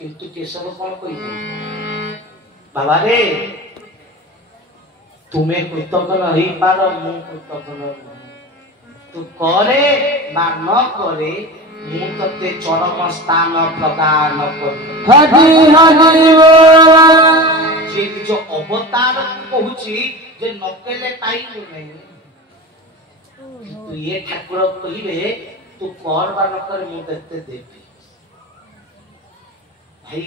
किंतु केशव कौन कह बाबा रे तुम्हें कृतज्ञ नहीं पार मु कृतज्ञ तू करे बा न करे मु तते चरम स्थान प्रदान करी जे जो अवतार कहूची जे नकेले पाइलु नहीं तू ये ठाकुर कहिबे तू कर बा न कर मु तते देबी भाई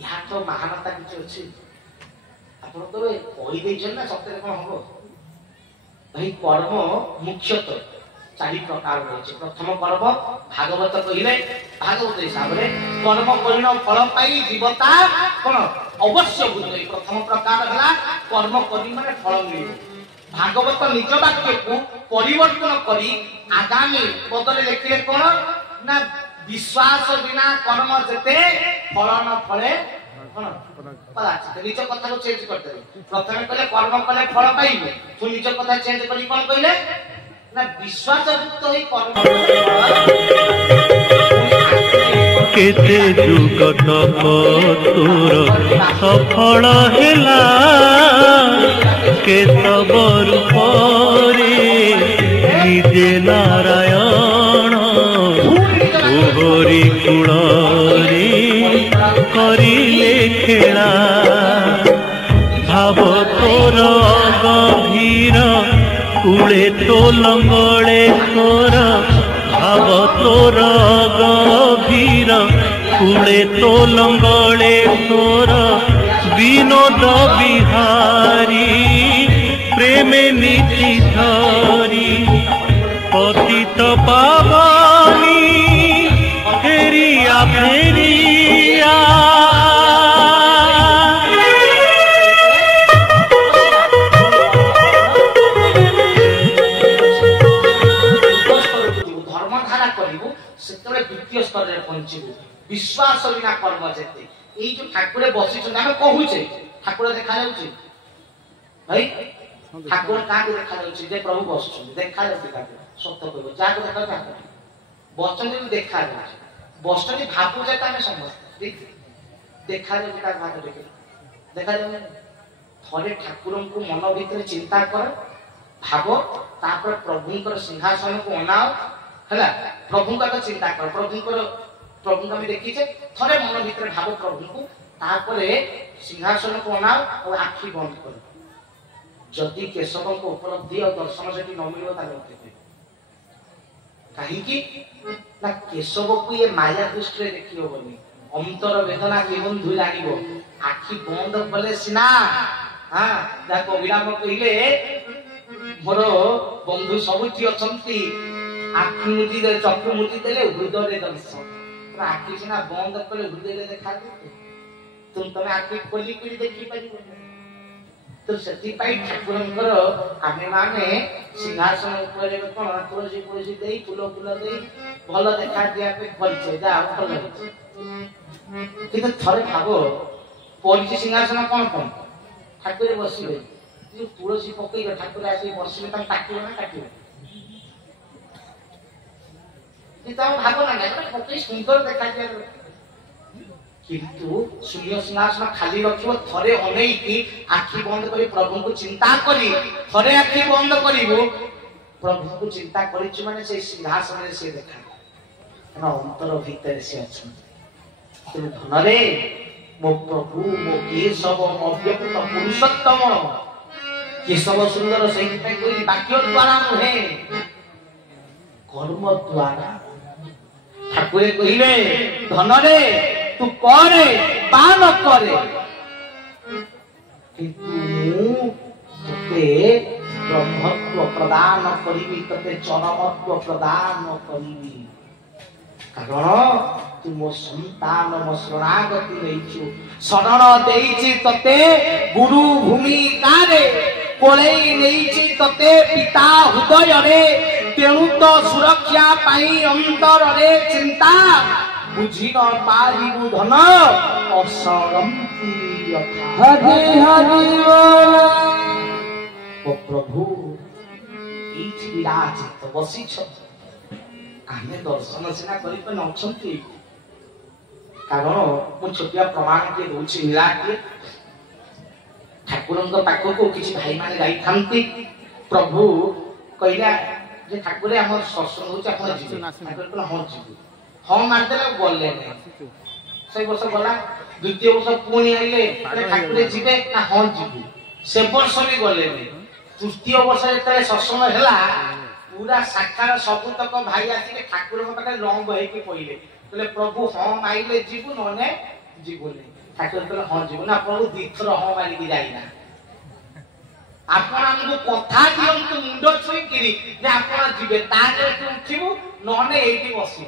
यहाँ तो महानता किसी अच्छी ଆପଣ ତ କହିଦେଇଛନ୍ତି ନା ସତରେ କଣ ହବ ଭାଇ କର୍ମ ମୁଖ୍ୟତଃ 4 ପ୍ରକାର ରହିଛି ପ୍ରଥମ କର୍ମ ଭାଗବତ କହିଲେ ଭାଗବତ ହିସାବରେ କର୍ମ କରିଣ ଫଳ ପାଇ ଜୀବତା କଣ ଅବଶ୍ୟ ବୁଝେ ପ୍ରଥମ ପ୍ରକାର ହେଲା କର୍ମ କରି ମାନେ ଫଳ ମିଳିବ ଭାଗବତ ନିଜ ବାକ୍ୟକୁ ପରିବର୍ତ୍ତନ କରି ଆଗାମୀ ପଦରେ ଲେଖିଲେ କଣ ନା विश्वास बिना कर्म जेते फल न फले निज कथा को चेंज करते प्रथम कहले कर्म कले फल पाइबे तू निज कथा चेंज करी कोन कहले ना विश्वास युक्त होई कर्म केते जुग तप तोर सफल हेला केशव रूप रे निजे नारायण ओहरी कुड़री करिले खेला भाव तोर गभीर कूले तो लंगड़े तोर भाव तोर गभीर कूले तो लंगड़े तोर विनोद बिहारी प्रेम नीति धरी पतित पावनी फेरिया फेरिया धर्मधारा करू से द्वितीय स्तर में पहुंचू विश्वास बिना कर्म जेते ये जो ठाकुर बसी आम कहूचे ठाकुर देखा जाऊँ भाई ठाकुर क्या देखा जाऊँ प्रभु बस देखा जाऊँ सत्य कह जहाँ देखा बस देखा जाऊँ बस भावुचे तो आम समस्त देखा जाऊँ देखा जाऊँ थे ठाकुर को मन भीतर चिंता कर भाव तापर प्रभुंकर सिंहासन को अनाओ है प्रभु का चिंता कर प्रभु को देखीचे थे मन भीतर भाव प्रभु को तापर सिंहासन को अनाओ और आखि बंद कर जदि केशव को उपलब्धि और दर्शन से न मिल कहीं केशव को ये माया दृष्टि देखी हेनी अंतर वेदना के बंधु लगे आखि बंद कले सीना हाँ कविराम कहले मोर बंधु सबुठी अच्छा आखि मुदी चक्षु मुदी देले हृदय दर्शन आखि सीना बंद कले हृदय देखा तुम आखि खोली कर देखी पार तो से ठाकुर आम मैंने सिंहासन कौन तुलसी तुलसी दे फूल फूल दे भल देखा दिखापे भलसे जा भल कि थे भाव पड़ी सिंहासन कौन कौन ठाकुर बसवे जो तुलसी पकई ठाकुर आस बसवे काटे ना काटे भाव ना पकई सुंदर देखा दिया किंतु शून्य सिंहासन खाली रखियो थरे अनेकी आखि बंद करी प्रभु को चिंता करी थरे आखि बंद करिवो प्रभु को चिंता करिछु माने से सिंहासन रे से देखा ना अंतर भीतर से अछि तो धन रे मो प्रभु मो केशव अव्यक्त पुरुषोत्तम केशव सुंदर सहित पे कोई वाक्य द्वारा नहे कर्म द्वारा ठाकुर कहिले धन रे तू करे पान करे किंतु तते ब्रह्मत्व प्रदान करिवि तते चरमत्व प्रदान करिवि कारण तू मो संतान मो शरणागति नैछु शरण देइछि तते गुरु भूमिकारे कोळेई नैछि तते पिता हृदय रे तेणु तो सुरक्षा पाई अंतर रे चिंता बुझी न पारिबु धन असरंती यथा हरि हरि ओ प्रभु इच विराजित बसी छ आमे दर्शन सिना करि पण अछंती कारण मु छोटिया प्रमाण के दूची मिला के ठाकुर पाखक किसी भाई मैंने जाई प्रभु कहला जे ठाकुर आम सत्संग होचे आपण जीवे ठाकुर कहला हां जीवे हां मारदेला गले नहीं से वर्ष गला द्वितीय वर्ष पुणी आइले ठाकुर जीवे ना हां जीवे से वर्ष भी गले नहीं तृतीय वर्ष जेतले सत्संग हैला पूरा साक्षात सबुतक भाई आसी ठाकुर पाखे लंग होइके पहिले कहले प्रभु हां माइले जीवु नने जीवुनी ठाकुर कहले हां जीवु ना प्रभु दीथर हां मारिकी जाइना आपण हमको कथा दियंतु मुंड छुई किरी जे आपण जीवे ताजे उठिबु नने एठी बसी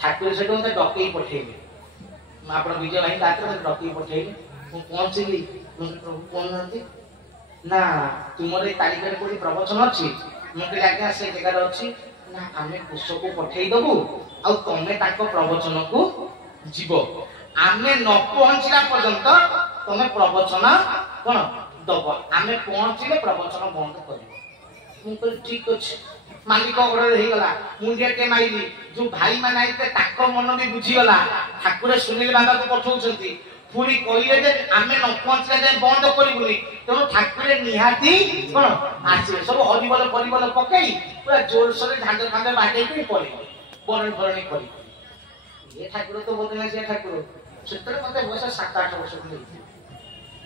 ठाकुर से तो डकई पठेइले आपण विजय भाई रात्र में डकई पठेइले मु पहुंचली प्रभु कोन नथि ना तुमरे तारीख रे कोई प्रवचन अछि मु कहले आज्ञा से जगह अछि ना आमे पुष्प को पठेई दबु आ तमे ताको प्रवचन को जीवो आमे न पहुंचला पर्यंत तमे प्रवचन कोन दबो आमे पहुंचले प्रवचन बंद करिवो मु कहले ठीक अछि मालिक ऑर्डर हे गला मुंडिया के माइली जो भाई माने आइते ताको मन भी बुझी गला ठाकुर सुनील बाबा को पठौछंती पूरी कहिले जे आमे न पहुंचले जे बंद करिबुनी तेनो ठाकुर निहाती कोन आसे सब हरिबल परिबल पकई पूरा जोर से झांझ खांदे बाटे के पड़ी बरण भरणी करी ये ठाकुर तो बोलने से ठाकुर सेतरे मते बयस 7-8 वर्ष खंडे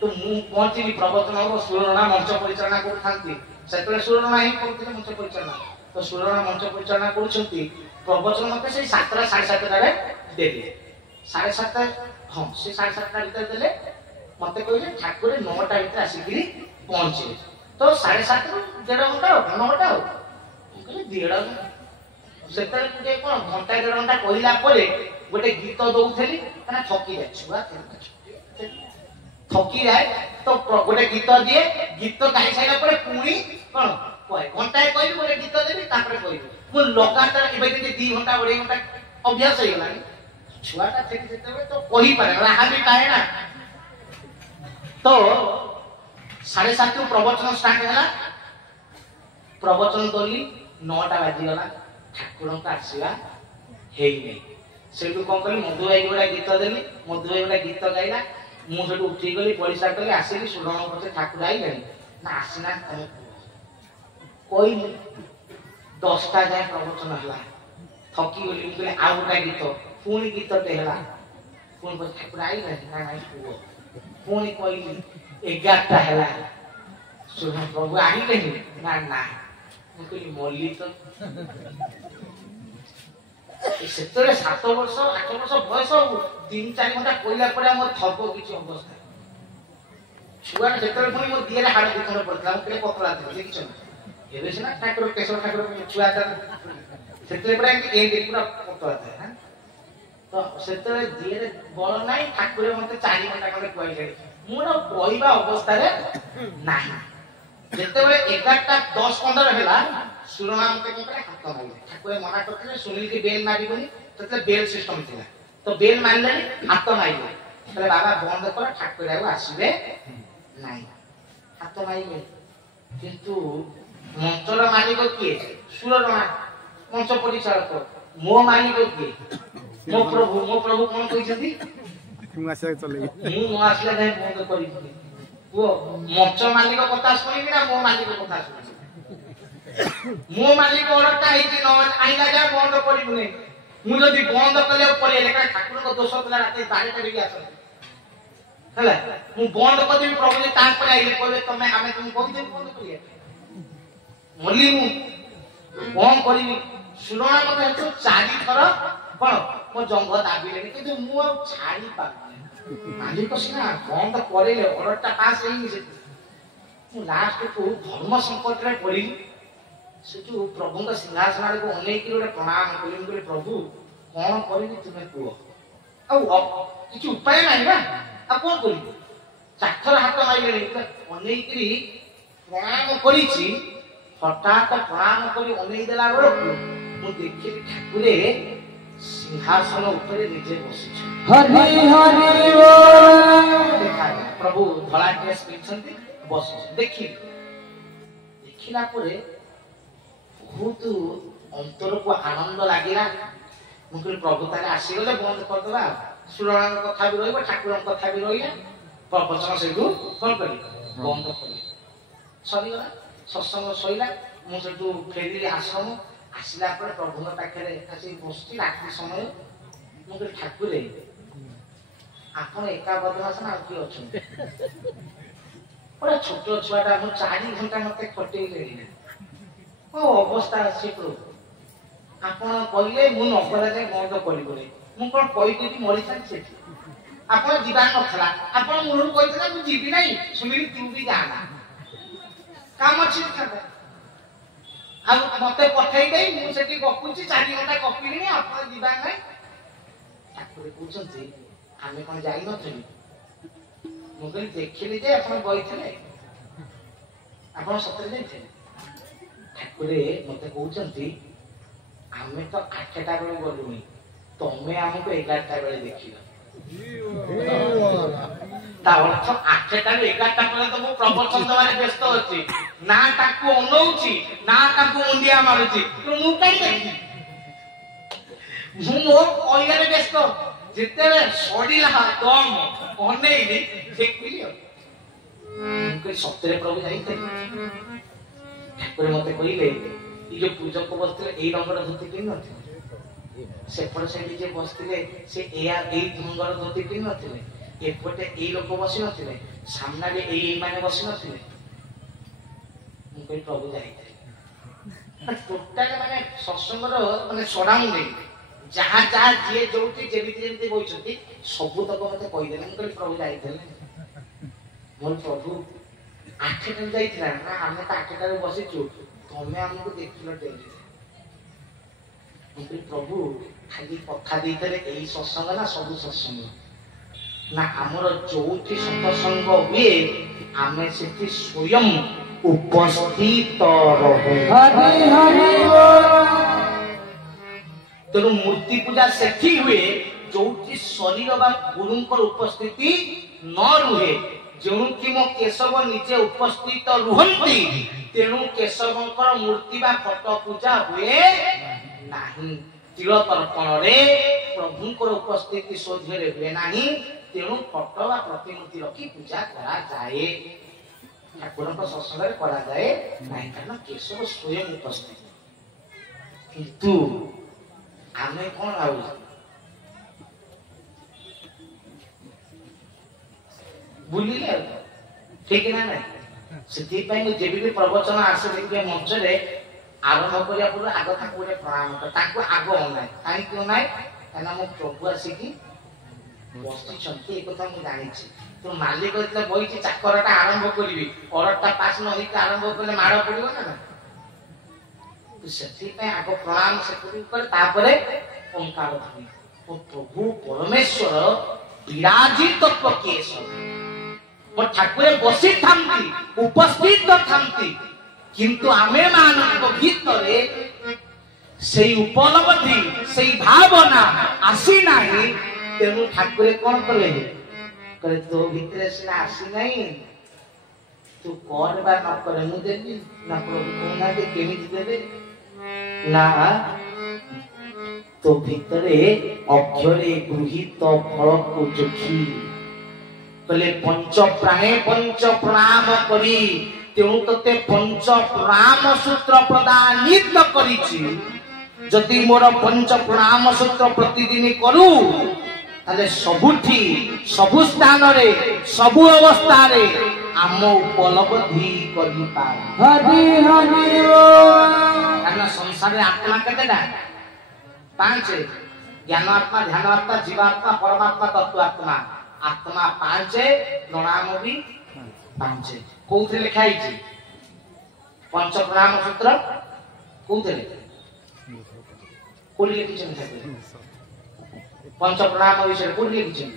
तो मु पहुंचली प्रवचन और सुरना मंच परिचालना करथांती सेतरे सुरना ही करथि मंच परिचालना तो सुरना मंच परिचालना करूछंती प्रवचन मते से 7:30 रे देले 7:30 हां से 7:30 भीतर देले मते कहले ठाकुर 9टा भीतर आसीकरी पहुंचे तो 7:30 1.5 घंटा 9टा कहले 1.5 सेतरे जे कोन घंटा 1.5 घंटा कहिला परे गोटे गीत दउथली कना थकी जाय छुआ थकी जाए तो गोटे गीत दिए गीत गाई साइला परे पुणी कोन कहे घंटा कहली गोटे गीत देबी तापरे कहली मु लगातार एबे जे 2 घंटा 2.5 घंटा अभ्यास हो गलानी छुआटा थकी जेते तो कहि पारे राहा भी पाए ना तो 7:30 प्रवचन स्टार्ट होला प्रवचन करली 9टा बाजी गला ठाकुर का आसीला हेई नै सेटु कोन करली मधु भाई गोटा गीत देली मधु भाई गोटा गीत गाइला मु सेटु उठी गली परिसा करली आसीली सुरण पछे ठाकुर आइले ना आसीना कोई 10टा जाय प्रवचन हला थकी गली कहले आ गोटा गीत पुणी गीत ते हला पुणी पछे ठाकुर आइले ना ना पुओ पुणी कहली 11टा हला सुरण प्रभु आइले ना ना मु कहली मोली तो सेतरे 7 वर्ष 8 वर्ष बयस 3-4 घंटा कोइला परे हम थको किछि अवस्था छुआ सेतरे पुनी मो दिएरे हाड़ दिखन पड़तला हम केले पकला दे किछ एबे सिना ठाकुर केशव ठाकुर छुआ त सेतरे परे ए पूरा पकला था हां तो सेतरे दिएरे बळ नाही ठाकुर मते 4 घंटा करे कोइले मोर कोइबा अवस्था रे नाही जेतेबेले 11:10-15 हेला सुरनाम के कोन हाथ मारिले ठाकुर मना करथले सुनील के बेल मारिबोनी ततले बेल सिस्टम थिला तो बेल मारले हाथ मारिले तले बाबा बंद कर ठाकुर आउ आसीबे नाही हाथ मारिले किंतु मंचर मालिक किए सुरना मंच परिचालक मो मालिक किए मो प्रभु कोन कहिसथि तुम आसे चले मु आसले नै बंद करि वो मंच मालिक कथा सुनिबि ना मो मालिक कथा सुनिबि मो मालिक ऑर्डर ता हेति न आइला जा बंद करिबु नै मु जदी बंद कले पळे लेका ठाकुर को दोष तला राते 12टा रे आछन हला मु बंद कर देबी प्रभु जे तान पर आइले कहले तमे आमे तुम कोन दे बंद करिया मल्ली मु कोन करिबि सुनना मते तो 4 थर कोन मो जंग दाबिले किंतु मु छाड़ी पा मालिक सिना बंद करेले ऑर्डर ता पास हेई से मु लास्ट को धर्म संकट रे पड़ी सेटू प्रभु का सिंहासन को अनेक गोटे प्रणाम करिम बोले प्रभु कोन करिनि तुमे कुओ आ किछ उपाय नाही ना आ कोन करिबो चाखर हाथ माइले अनेक प्रणाम करिछि हठात प्रणाम करी अनेक देला बेलकु मु देखि ठाकुरे सिंहासन ऊपर निजे बसिछ हरि हरि बोल प्रभु धला ड्रेस पिछंती बसिछ देखिला परे बहुत अंतर को आनंद लागिला मुझे प्रभु ताले आसीगले बंद करदेवा सुरणांग कथा भी रही ठाकुर कथा भी रही प्रवचन से कौन कर बंद कर सरीगला सत्संग सईला मुझे फेरिली आश्रम आसला प्रभु पाखे बस राति समय मुझे ठाकुर आप एका बदमाश ना किए अच्छा छोट छुआटा मुझे 4 घंटा मत खटे कौ अवस्था अच्छे प्रभु आप कहले मु नगला जाए बंद करी कौन कही मरी सारी आप जीवा नला आप मूल कहते मुझे जीवी ना सुमिली तू भी जाना काम अच्छी मत पठे मुझे गपुची 4 घंटा गपिली आप जीवा ना ठाकुर कहते आम कौन जाई नी मुझे देखिली जे आप बही आप सतरे जाइए ठाकुर मत कहते आम तो 8टा बेले गलुनी तमें आमको 11टा बेले देख अर्थ 8टा 11टा पर्यंत मु प्रवचन देवारे व्यस्त अच्छी ना ताकू अनौची ना ताकू मुंडिया मारुची तो मु कहीं देखी मु मोर कहले व्यस्त जिते सड़ीला दम अनेली देखिली मुझे सत्य प्रभु जाई ठाकुर मत कहले जो पूजक बसते यही रंगर धोती पिंध सेपट साइड जे बसते से रंगर धोती पिंध एपटे यही लोक बसी नथिले सामना यही माने बसी नथिले मुझे प्रभु जाई टोटाल माने सत्संगर माने सराउंडिंग जहाँ जहाँ जी जो जमी बोलते सबू तक मत कहीदे मुझे प्रभु जाई मोर प्रभु 8टा जाइए ना आम तो 8टा बसीचु तमें आमको देख डेली प्रभु खाली कथा देते यही सत्संग ना सब सत्संग ना आमर जो सत्संग हुए आम से स्वयं उपस्थित तेणु मूर्ति पूजा से हुए जो शरीर बा गुरु उपस्थिति न रुहे जो कि मो केशव निजे उपस्थित रुहंती तेणु केशवंकर मूर्ति बा फोटो पूजा हुए नहीं तिल तर्पण रे प्रभुंकर उपस्थिति सोझे हुए नहीं तेणु फोटो बा प्रतिमूर्ति रखी पूजा करा जाए ठाकुर सत्संग करा जाए नहीं कारण केशव स्वयं उपस्थित किंतु आमे कौन आउ बुलिले ठीक ना ना से भी प्रवचन आसे देखिए मंच रे आरंभ करिया पूर्व आग ताकू गोटे प्रणाम ताकू आग अनाए कहीं क्यों नाए कहना मो प्रभु आसिकी बसी एक कथा मुझे जानी तो मालिक बही चाकरटा आरंभ करी अरटा पास न आरंभ कले माड़ पड़ो ना से आग प्रणाम से ओंकार ध्वनि प्रभु परमेश्वर विराजित केशव मो ठाकुर बसी था उपस्थित था किंतु आमे मानव भीतरे से उपलब्धि से भावना आसी नहीं तेणु ठाकुर कौन कले तो भीतर सीना आसी नहीं तू कर बा न करे मु देबी ना प्रभु कहना दे केमिति देबे ना तो भीतरे अक्षरे गृहीत फल को चखी कले पंच प्राणे पंच प्रणाम करी तेणु तते पंच प्रणाम सूत्र प्रदानित करिछि जदि मोर पंच प्रणाम सूत्र प्रतिदिन करू ताले सबुठी सबु स्थान रे सबु अवस्था रे आम उपलब्धि करि पा हरि हरि कारण संसार रे आत्मा केतेटा 5 ज्ञान आत्मा ध्यान आत्मा जीवात्मा परमात्मा तत्व आत्मा आत्मा 5 प्रणाम भी 5 कोउथे लिखा हिची पंच प्रणाम सूत्र कोउथे कोली लिखिछन पंच प्रणाम विषय कोली लिखिछन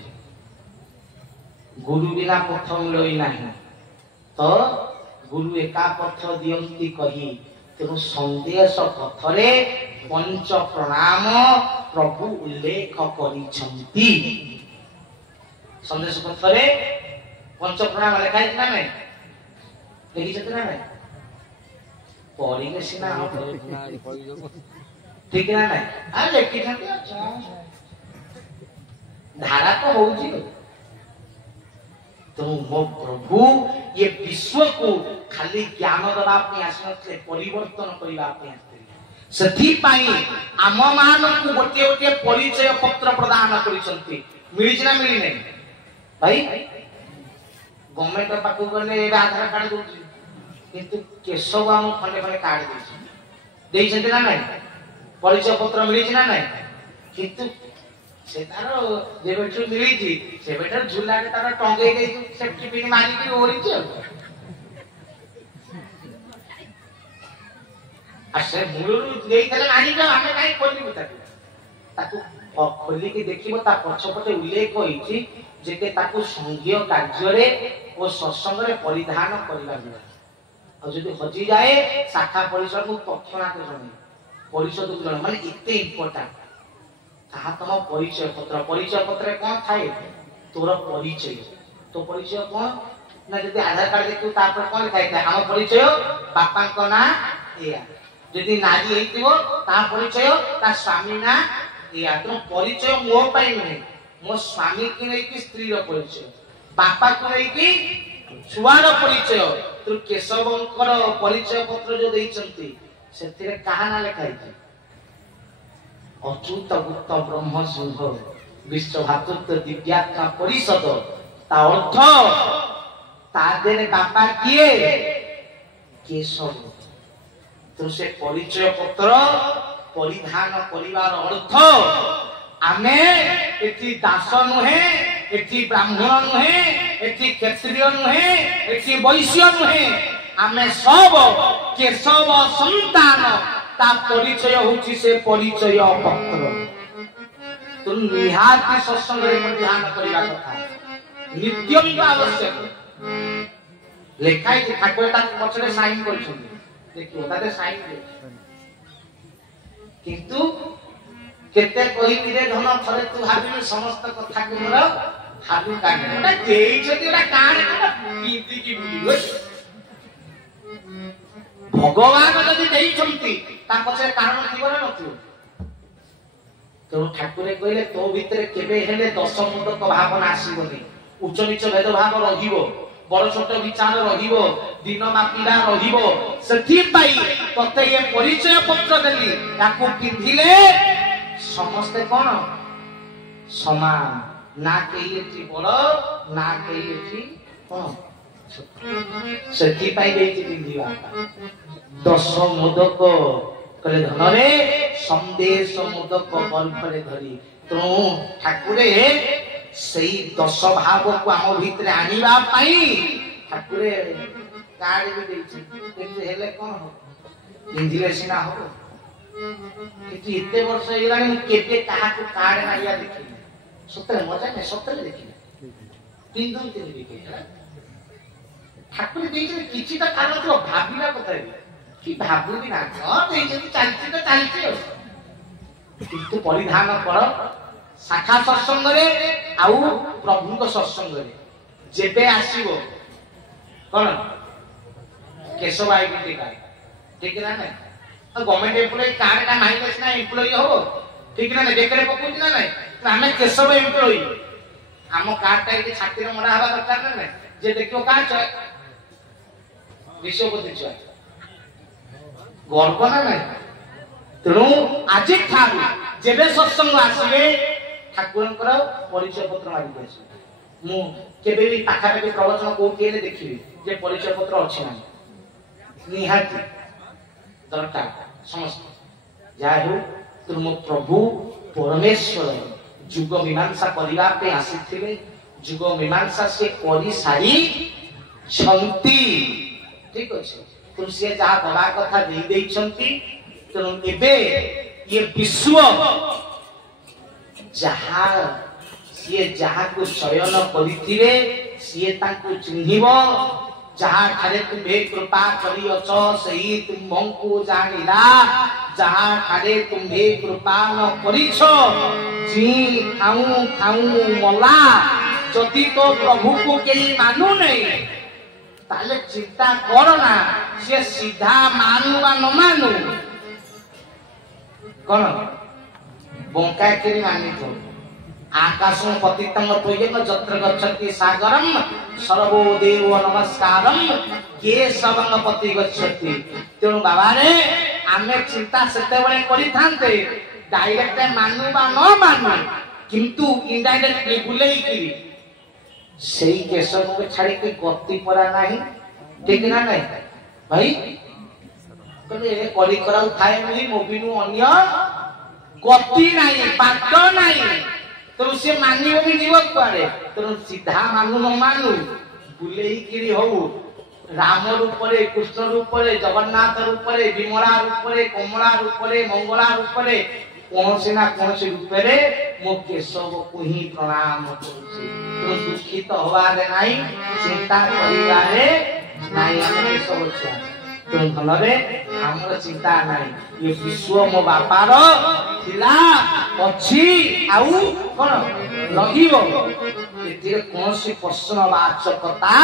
गुरु बिना पथ मिलई नाही तो गुरु एका पथ दियंती कही तेणु संदेश पथरे पंच प्रणाम प्रभु उल्लेख करिछंती संदेश पथरे पंच प्रणाम लिखा है ना नहीं लिखिछत ना नहीं पढ़िले सिना ठीक ना नहीं आ लेखि धारा तो होउची तो मो प्रभु ये विश्व को खाली ज्ञान दबा पे आसनते परिवर्तन करबा पे आसते सथि पाई आम मान को गोटे गोटे परिचय पत्र प्रदान करिसंती मिली ना मिली नहीं भाई गवर्नमेंट पाखु गले आधार कार्ड दोची किंतु केशव हम खंडे खंडे कार्ड देइछंती ना नहीं परिचय पत्र मिली ना नहीं किंतु से तारो जेबेठु मिली थी सेबेठर झुला के तारो टंगे दे सेफ्टी पिन मारी के ओरी छ आसे मुलुरु देई तले मारी जा हमें काई खोली बता ताकू खोली के देखिबो ता पछपटे उल्लेख होईची जेके ताकू संघीय कार्य रे ओ सत्संग रे परिधान करबा दिया और जदि हजी जाए शाखा परिषद को तक्षणात जणे परिषद को जणे माने इते इंपोर्टेंट कहा तुम परिचय पत्र कौन थाए तोर परिचय तो परिचय कौन ना जदि आधार कार्ड देखु तापर कौन लिखाई था हम परिचय बापा को ना एया जदि नारी हेतिबो ता परिचय ता स्वामी ना एया तो परिचय मो पाई नहीं मो स्वामी की नहीं कि स्त्री रो परिचय बापा को नहीं कि छुआर परिचय तो केशवंकर परिचय पत्र जो देइचंती सेतिरे कहा ना लिखाई था अच्युत गुप्त ब्रह्म सिंह विश्व भातृत्व दिव्यात्मा परिषद ता अर्थ ता देने बापा किए केशव तो से परिचय पत्र परिधान करिवार अर्थ आमे एति दास नुहे एति ब्राह्मण नुहे एति क्षत्रिय नुहे एति वैश्य नुहे आमे सब केशव संतान ता परिचय होची से परिचय पत्र तो निहाती सत्संग रे ध्यान करिया कथा नित्यम आवश्यक लेखाई जे ठाकुर ता पछरे साइन करछन देखियो ताते साइन दे किंतु केते कहि दिरे धन थरे तू भाबिनु समस्त कथा के मोर भाबु काने ओटा देई छथि ओटा काने कीति की बुलियो भगवान जदि देइछंती ता पछरे कारण थिबो ना नथिबो तो ठाकुरे कहले तो भितरे केबे हेले दश मुंडक भावना आसीबोनी उच्च नीच भेद भाव रहिबो बड़ छोट विचार रहिबो दिन मापिला रहिबो सेथि पाई तते ये परिचय पत्र देली ताकू पिंधिले समस्त कोन समान ना केई एथि बड़ ना केई एथि कोन सेथि पाई देति पिंधिवा दश मोदक कले धनरे संदेश मोदक बल्फरे धरी तो ठाकुरे सही दश भाव को हम भीतर आनिबा पाई ठाकुरे कार्ड भी देछि केते हेले कोन हो इंदिले सिना हो कि इते वर्ष हेलानी केते काहा को कार्ड नारिया देखि सत्य मजा ने सत्य देखि तीन दिन तीन देखि ठाकुरे देछि किछि त कारण तो भाबिला कथा कि भाबु भी ना देइ जति चालछि त चालछि किंतु परिधान कर शाखा सत्संग रे आउ प्रभु को सत्संग रे जेबे आसीबो कोन केशव आईडी कार्ड ठीक ना नहीं गवर्नमेंट एम्प्लॉय कार्ड का माइनस ना एम्प्लॉय हो ठीक ना नहीं बेकरे पकोछि ना नहीं हमें केशव एम्प्लॉय हम कार्ड टा के छाती रे मरा हवा दरकार ना नहीं जे देखियो का छ विश्वपति छ गर्व ना नहीं तेणु आज ठाकु जेबे सत्संग आसीबे ठाकुरंकर परिचय पत्र मारि आसी मु केबे भी पाखा पाखी प्रवचन को केले देखिबी जे परिचय पत्र अछि ना निहाती दरकार समस्त जाहु तुम प्रभु परमेश्वर जुग मीमांसा करिवा पे आसीथिले जुग मीमांसा से करि सारी छंती ठीक अछि तुम से जहा बड़ा कथा दे देई छंती तेणु एबे ये विश्व जहा सीए जहा को शयन करिथिले सीए ताकू चिन्हिबो जहा ठारे तुम्हे कृपा करियछ सही तुमको जानिला जहा ठारे तुम्हे कृपा न करिछ जी खाऊ खाऊ मला जदि तो प्रभु को केई मानु नहीं ताले चिंता करना से सीधा मानु बा न मानु कौन बंका किरी मानी तो आकाशं पतितं त्वयेन जत्र गच्छति सागरं सर्वो देव नमस्कारं केशवं पति गच्छति। तेणु बाबा रे आमे चिंता सेते बळे करि थांते डायरेक्ट मानु बा न मानु किंतु इनडायरेक्टली बुलेई किरी सेई केशव को छाड़ी के गति परा नाही ठीक ना नहीं भाई कले करी कराउ थाए नहीं मोबिनु अन्य गति नाही बात नाही तो से मानियो भी जीव पारे तो सीधा मानु न मानु बुलेई किरी हो राम रूप रे कृष्ण रूप रे जगन्नाथ रूप रे विमला रूप रे कमला रूप रे मंगला रूप रे कौन से ना कौन से रूप रे मो केशव को ही प्रणाम करूछी। तो दुखित होवारे नाही चिंता करिवारे नाही हम केशव छुआ तुम भलरे हमर चिंता नाही ये विश्व मो बापार थिला अछि आउ कोन लगिबो एतिर कोनसी प्रश्न वाचकता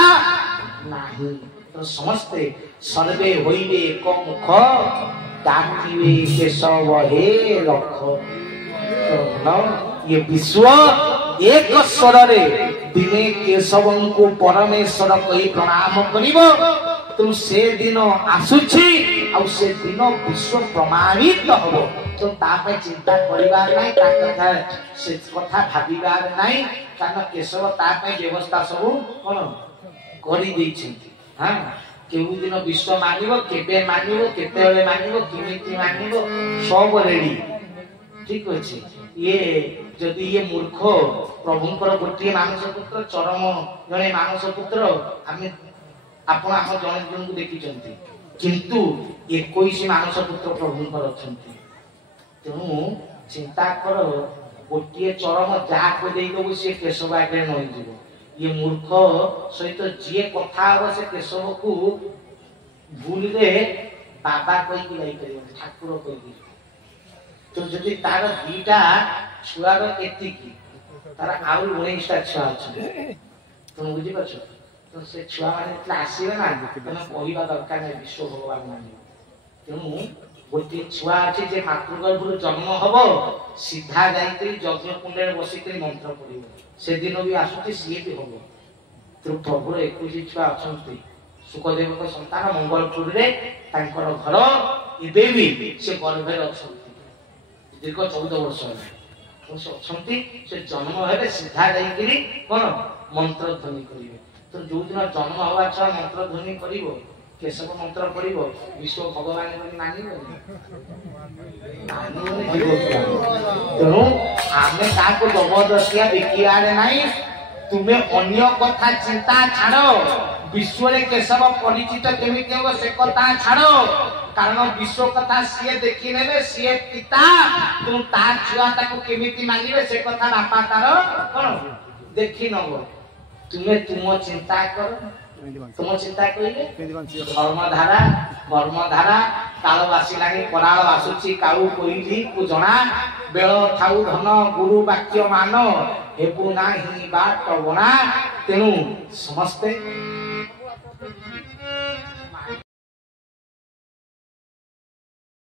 नाही। तो समस्ते सर्वे होइबे एक मुख डाकिवे केशव हे रख। तो ये विश्व एक स्वर रे दिने केशवं को परमेश्वर कहि प्रणाम करिवो तो से दिन आसुछि आ से दिन विश्व प्रमाणित हबो। तो तापे चिंता करिबार नाही ता कथा से कथा भाबिबार नाही कारण केशव तापे व्यवस्था सब कोन करि दै छिंती। हां केउ दिन विश्व मानिबो केबे मानिबो केतेले मानिबो किमिति मानिबो सब रेडी ठीक अछि। ये जदि ये मूर्ख प्रभुंकर गोटे मानस पुत्र चरम जने मानस पुत्र आमे आपण हम जन जन को देखि चंती किंतु 21 मानस पुत्र प्रभुंकर अछंती। तेणु चिंता कर गोटे चरम जा को देई दबो से केशव आगे नई जीवो। ये मूर्ख सहित जे कथा हो से केशव को भूल रे बाबा कोई की लाई करियो ठाकुर कोई की। तो जदि तार दीटा छुआर एति की तार आउ 19 टा छुआ अछि तुम बुझि परछ। तो से छुआ माने इतला आसीबे ना तने कहिबा दरकार नै विश्व भगवान माने। तेणु गोटे छुआ अछि जे मातृगर्भर जन्म हबो सीधा जाईते यज्ञ कुंडे बसिके मंत्र पढिबो से दिन भी आसुची सीए भी हबो। तो प्रभु 21 छुआ अछंती सुखदेव को संतान मंगलपुर रे तांकर घर इबे भी से गर्भे अछंती दीर्घ 14 वर्ष अछंती से जन्म हेले सीधा जाईकरी कोन मंत्र ध्वनि करिवे। तो जो दिन जन्म हवा छा मंत्र ध्वनि करिवो केशव मंत्र पढ़िबो विश्व भगवान को मानिबो तेणु आमे काको जबरदस्तिया देखियारे नाही। तुमे अन्य कथा चिंता छाड़ो विश्व रे केशव परिचित केमिति हो से कथा छाड़ो कारण विश्व कथा सीए देखि नेबे सीए पिता तुम ता छुआ ताको केमिति मानिबे से कथा बापा तार कोन देखि नबो। तुमे तुम चिंता कर तुम चिंता करिले धर्मधारा काल वासी लागी कराल वासुची काउ कोइली को जणा बेळ थाउ धन गुरु वाक्य मान हेबु नाही बाट बना। तेणु समस्ते